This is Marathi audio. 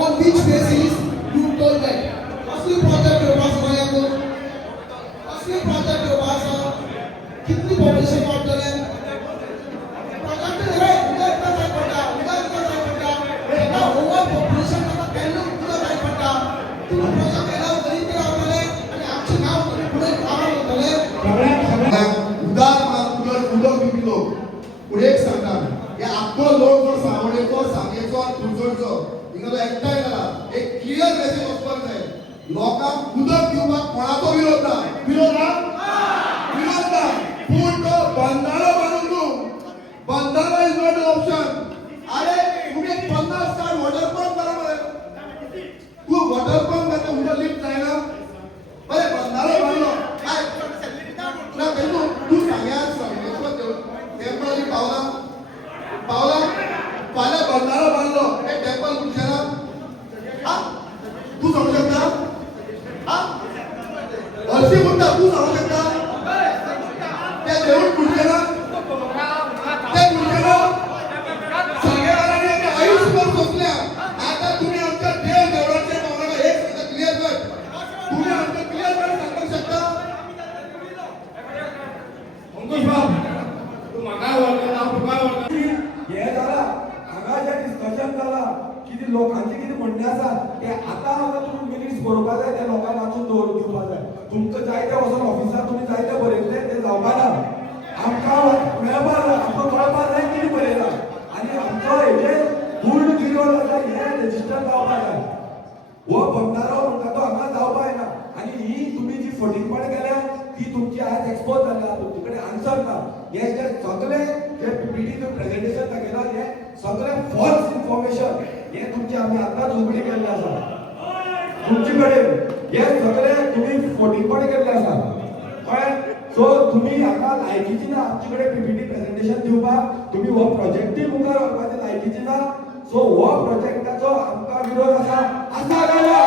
On which basis you told that? असली project your boss बनाया असली project your boss कितनी population वाढवलं आहे? project है उधर का काय पडला ना over population का पहले उधर काय पडला तुम्ही project केला तरी ते आपल्याला आणि आमचे नाव पुढे काम होतले सगळ्या उदार उदक पिलो पुढे सांगता हे आखो लोक जो सावळेचो सांगेचो तुळजोडचो हिंगा एकठांय जाला एक क्लियर मेसेज वचपाक जाय लोकांक उदक दिवपाक कोणाचो विरोध ना विरोध ना पूण तो बंधारो बांदून तूं बंधारो इज नॉट एन ऑप्शन अरे तुम्ही 50 साल वॉटर पंप करा मरे तू वॉटर पंप करता उदक लिफ्ट जायना बरे बंधारो बांदलो काय ना तू तू सांग्यात टेम्पल पावला फाल्यां बंधारो बांदलो हे टेम्पल कुशेना तू सांगू शकता हरशी म्हणटा तू सांगू शकता ते देऊळ कुशेना ते कुशेना सगळ्यांनी आयुष्यभर सोचल्या आता तुम्ही आमच्या देवळाचे मागणं एक क्लिअर कर तुम्ही आमचं क्लिअर कर सांगू शकता अंकुश बाब तू म्हाका वळखता तुका वळखता हे जाला हांगा जे डिस्कशन जाला किती लोकांचे किती म्हणणे आसा ते आता तुम्ही मिनिट्स बरोवपा जाय ते लोकांक वाचून दिवपा जाय तुमकां जाय ते वचून ऑफिसार तुम्ही जाय ते बरयतले ते जावपा ना आमकां मेळपा जाय आमकां कळपा जाय कितें बरयला आनी आमचो हेजे पूर्ण विरोध आसा हे रेजिस्टर जावपा जाय हो बंधारो म्हणटा तो हांगा जावपा येना आनी ही तुमी जी फटींगपण केल्या ती तुमची आज एक्सपोज जाल्या तुमचे कडेन आन्सर ना हे जे सगळे जे पीपीटी प्रेजेंटेशन दाखयला हे सगळे फॉल्स इन्फॉर्मेशन हे तुमचे आम्ही आताच उघडी केल्ले आसा तुमचे कडेन हे सगळे तुम्ही फटींगपण केल्ले आसा कळ्ळें सो तुम्ही हाका लायकीची ना आमचे कडेन पीपीटी प्रेजेंटेशन दिवपाक तुम्ही हो प्रोजेक्टूय मुखार व्हरपाचे लायकीची ना सो हो प्रोजेक्टाचो आमकां विरोध आसा काय ना